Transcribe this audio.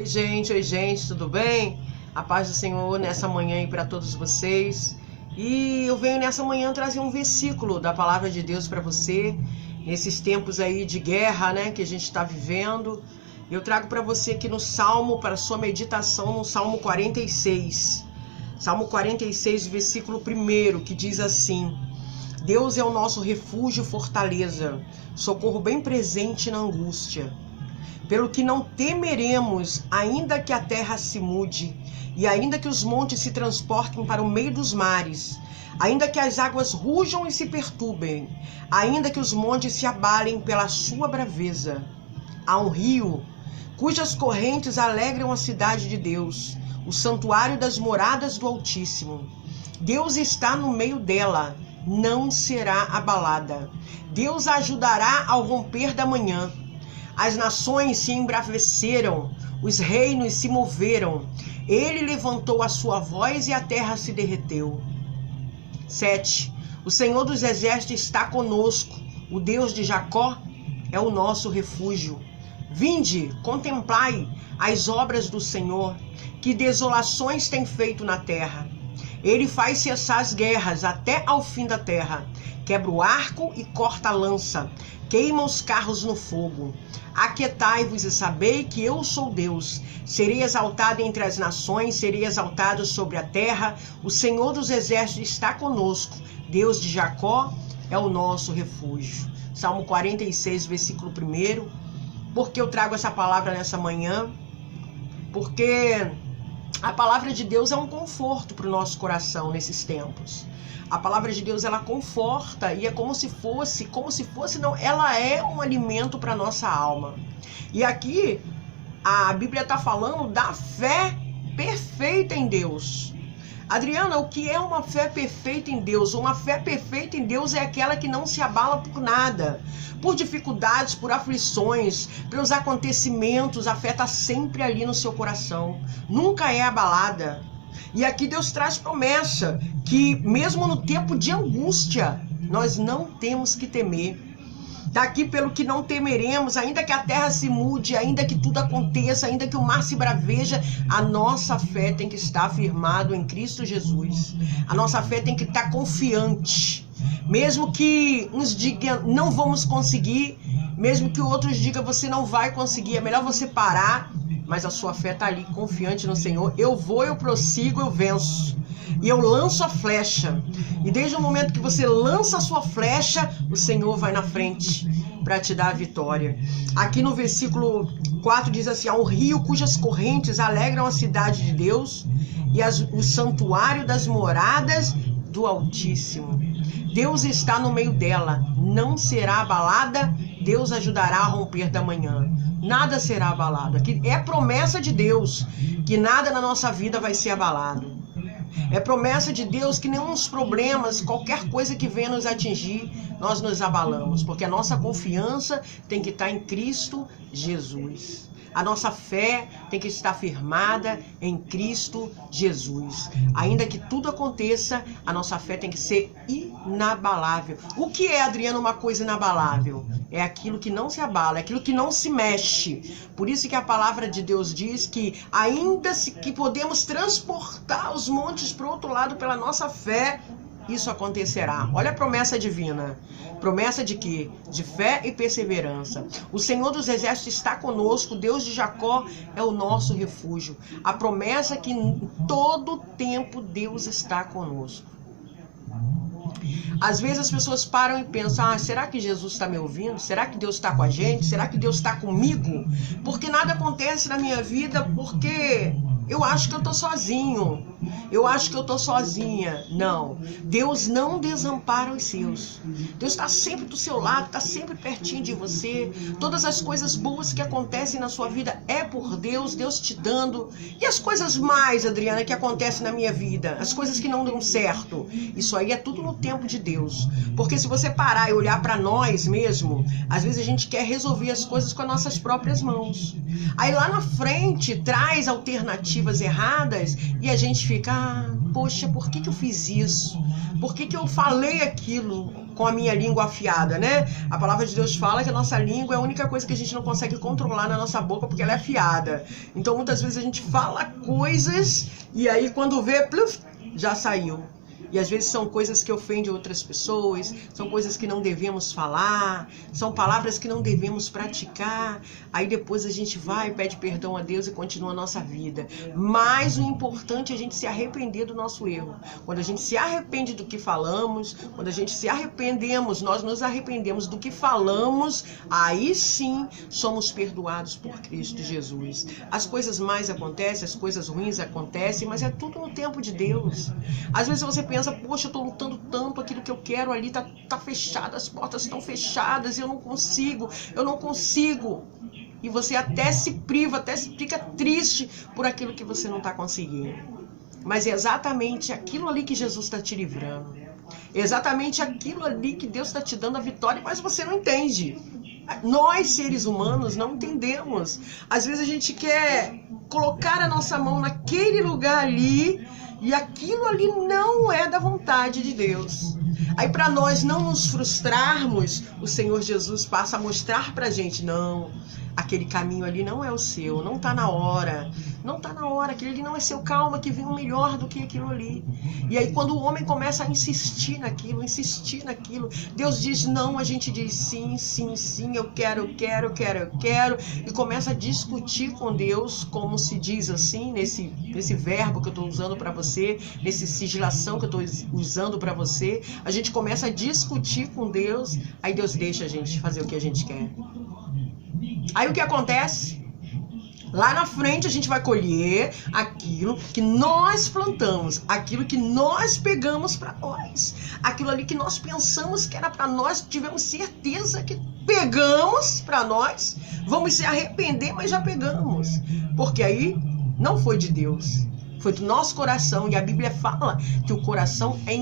Oi gente, tudo bem? A paz do Senhor nessa manhã aí para todos vocês. E eu venho nessa manhã trazer um versículo da palavra de Deus para você, nesses tempos aí de guerra, né, que a gente está vivendo. Eu trago para você aqui no Salmo, para sua meditação, no Salmo 46. Salmo 46, versículo 1, que diz assim: Deus é o nosso refúgio e fortaleza, socorro bem presente na angústia. Pelo que não temeremos, ainda que a terra se mude, e ainda que os montes se transportem para o meio dos mares, ainda que as águas rujam e se perturbem, ainda que os montes se abalem pela sua braveza. Há um rio, cujas correntes alegram a cidade de Deus, o santuário das moradas do Altíssimo. Deus está no meio dela, não será abalada. Deus a ajudará ao romper da manhã. As nações se embraveceram, os reinos se moveram. Ele levantou a sua voz e a terra se derreteu. 7. O Senhor dos Exércitos está conosco. O Deus de Jacó é o nosso refúgio. Vinde, contemplai as obras do Senhor, que desolações tem feito na terra. Ele faz cessar as guerras até ao fim da terra. Quebra o arco e corta a lança. Queima os carros no fogo. Aquietai-vos e sabei que eu sou Deus. Serei exaltado entre as nações, serei exaltado sobre a terra. O Senhor dos Exércitos está conosco. Deus de Jacó é o nosso refúgio. Salmo 46, versículo 1. Por que eu trago essa palavra nessa manhã? Porque a palavra de Deus é um conforto para o nosso coração nesses tempos. A palavra de Deus, ela conforta e é como se fosse, não, ela é um alimento para nossa alma. E aqui a Bíblia está falando da fé perfeita em Deus. Adriana, o que é uma fé perfeita em Deus? Uma fé perfeita em Deus é aquela que não se abala por nada, por dificuldades, por aflições, pelos acontecimentos. A fé está sempre ali no seu coração, nunca é abalada. E aqui Deus traz promessa que mesmo no tempo de angústia, nós não temos que temer. Daqui pelo que não temeremos, ainda que a terra se mude, ainda que tudo aconteça, ainda que o mar se braveja, a nossa fé tem que estar firmada em Cristo Jesus. A nossa fé tem que estar confiante. Mesmo que uns digam não vamos conseguir, mesmo que outros digam você não vai conseguir, é melhor você parar. Mas a sua fé está ali, confiante no Senhor. Eu vou, eu prossigo, eu venço. E eu lanço a flecha. E desde o momento que você lança a sua flecha, o Senhor vai na frente para te dar a vitória. Aqui no versículo 4 diz assim: há um rio cujas correntes alegram a cidade de Deus e o santuário das moradas do Altíssimo. Deus está no meio dela, não será abalada. Deus ajudará a romper da manhã. Nada será abalado. Aqui é promessa de Deus que nada na nossa vida vai ser abalado. É promessa de Deus que nenhum dos problemas, qualquer coisa que venha nos atingir, nós nos abalamos, porque a nossa confiança tem que estar em Cristo Jesus. A nossa fé tem que estar firmada em Cristo Jesus. Ainda que tudo aconteça, a nossa fé tem que ser inabalável. O que é, Adriana, uma coisa inabalável? É aquilo que não se abala, é aquilo que não se mexe. Por isso que a palavra de Deus diz que ainda que podemos transportar os montes para o outro lado pela nossa fé, isso acontecerá. Olha a promessa divina. Promessa de quê? De fé e perseverança. O Senhor dos Exércitos está conosco, Deus de Jacó é o nosso refúgio. A promessa é que em todo tempo Deus está conosco. Às vezes as pessoas param e pensam: será que Jesus está me ouvindo? Será que Deus está com a gente? Será que Deus está comigo? Porque nada acontece na minha vida porque eu acho que eu estou sozinho. Eu acho que eu estou sozinha. Não. Deus não desampara os seus. Deus está sempre do seu lado, está sempre pertinho de você. Todas as coisas boas que acontecem na sua vida é por Deus, Deus te dando. E as coisas mais, Adriana, que acontecem na minha vida, as coisas que não dão certo, isso aí é tudo no tempo de Deus. Porque se você parar e olhar para nós mesmo, às vezes a gente quer resolver as coisas com as nossas próprias mãos. Aí lá na frente traz alternativas erradas e a gente fica: poxa, por que eu fiz isso? Por que eu falei aquilo? com a minha língua afiada, né? A palavra de Deus fala que a nossa língua é a única coisa que a gente não consegue controlar na nossa boca porque ela é afiada. Então muitas vezes a gente fala coisas e aí quando vê, pluf, já saiu. E às vezes são coisas que ofendem outras pessoas, são coisas que não devemos falar, são palavras que não devemos praticar. Aí depois a gente vai, pede perdão a Deus e continua a nossa vida. Mas o importante é a gente se arrepender do nosso erro. Quando a gente se arrepende do que falamos, quando a gente se arrependemos, nós nos arrependemos do que falamos, aí sim somos perdoados por Cristo Jesus. As coisas mais acontecem, as coisas ruins acontecem, mas é tudo no tempo de Deus. Às vezes você pensa, poxa, eu tô lutando tanto, aquilo que eu quero ali tá fechado, as portas estão fechadas e eu não consigo. E você até se priva, até fica triste por aquilo que você não está conseguindo. Mas é exatamente aquilo ali que Jesus está te livrando. É exatamente aquilo ali que Deus está te dando a vitória, mas você não entende. Nós, seres humanos, não entendemos. Às vezes a gente quer colocar a nossa mão naquele lugar ali e aquilo ali não é da vontade de Deus. Aí para nós não nos frustrarmos, o Senhor Jesus passa a mostrar pra gente, não, aquele caminho ali não é o seu, não tá na hora, aquele ali não é seu, calma que vem um melhor do que aquilo ali. E aí quando o homem começa a insistir naquilo, Deus diz não, a gente diz sim, eu quero, e começa a discutir com Deus, como se diz assim, nesse verbo que eu estou usando para você, nesse sigilação que eu estou usando para você, a gente começa a discutir com Deus, aí Deus deixa a gente fazer o que a gente quer. Aí o que acontece? Lá na frente a gente vai colher aquilo que nós plantamos, aquilo que nós pegamos para nós, aquilo ali que nós pensamos que era para nós, tivemos certeza que pegamos para nós, vamos se arrepender, mas já pegamos, porque aí não foi de Deus, foi do nosso coração, e a Bíblia fala que o coração é